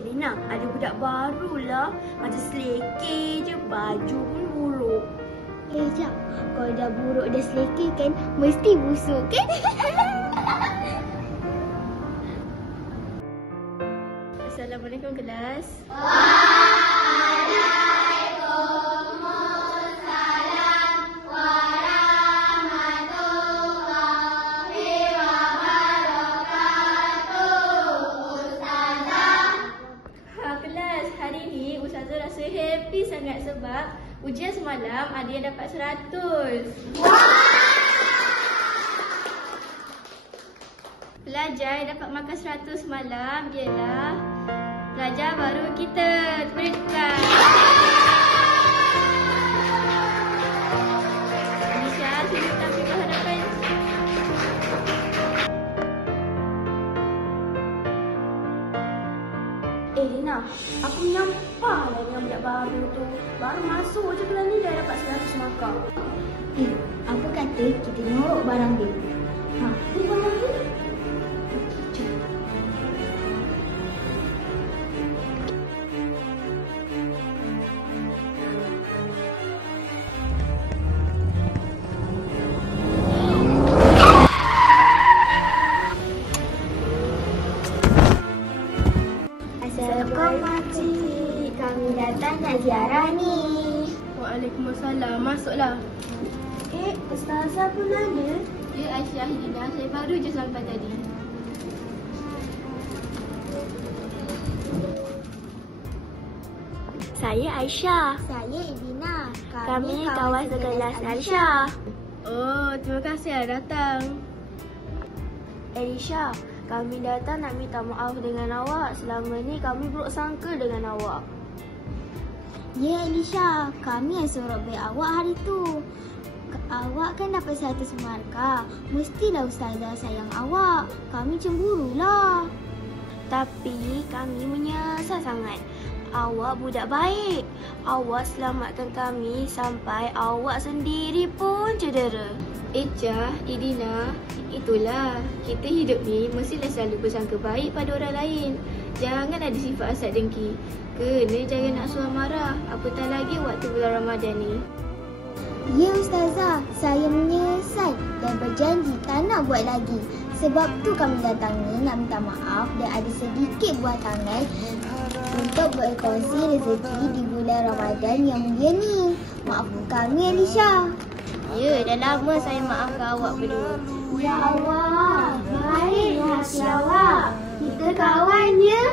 Lina, ada budak baru lah. Macam selekeh je, baju pun buruk. Jap. Kalau dah buruk dah selekeh kan, mesti busuk kan? Assalamualaikum kelas. Rasa happy sangat sebab ujian semalam ada yang dapat 100. Pelajar yang dapat markah 100 semalam ialah pelajar baru kita. Beri tepukan. Nisha, sini tampil ke hadapan. Lina, aku menyampah lah dengan budak baru tu. Baru masuk je kelas ni dah dapat 100 markah. Apa kata kita nyorok barang dia? Ni barang dia? Assalamualaikum makcik. Kami datang nak ziarah ni. Waalaikumsalam. Masuklah. Ustazah pun ada? Ya, Aisyah Hidina. Saya baru je sampai tadi. Saya Aisyah. Saya Idina. Kami kawan sekelas Aisyah. Oh, terima kasih dah datang. Aisyah, kami datang nak minta maaf dengan awak. Selama ni kami buruk sangka dengan awak. Ya Elisha, kami yang sorok baik awak hari tu. Awak kan dapat 100 markah. Mestilah ustazah sayang awak. Kami cemburulah. Tapi kami menyesal sangat. Awak budak baik. Awak selamatkan kami sampai awak sendiri pun cedera. Echa, Idina, itulah. Kita hidup ni mestilah selalu bersangka baik pada orang lain. Jangan ada sifat hasad dengki. Kena jangan nak suah marah. Apatah lagi waktu bulan Ramadan ni. Ya ustazah, saya menyesal dan berjanji tak nak buat lagi. Sebab tu kami datang ni nak minta maaf dan ada sedikit buah tangan untuk berkongsi rezeki di bulan Ramadan yang mulia ni. Maafkan kami Elisha. Ya, dah lama saya maafkan awak berdua. Ya Allah, baik hati awak. Kita kawan ya.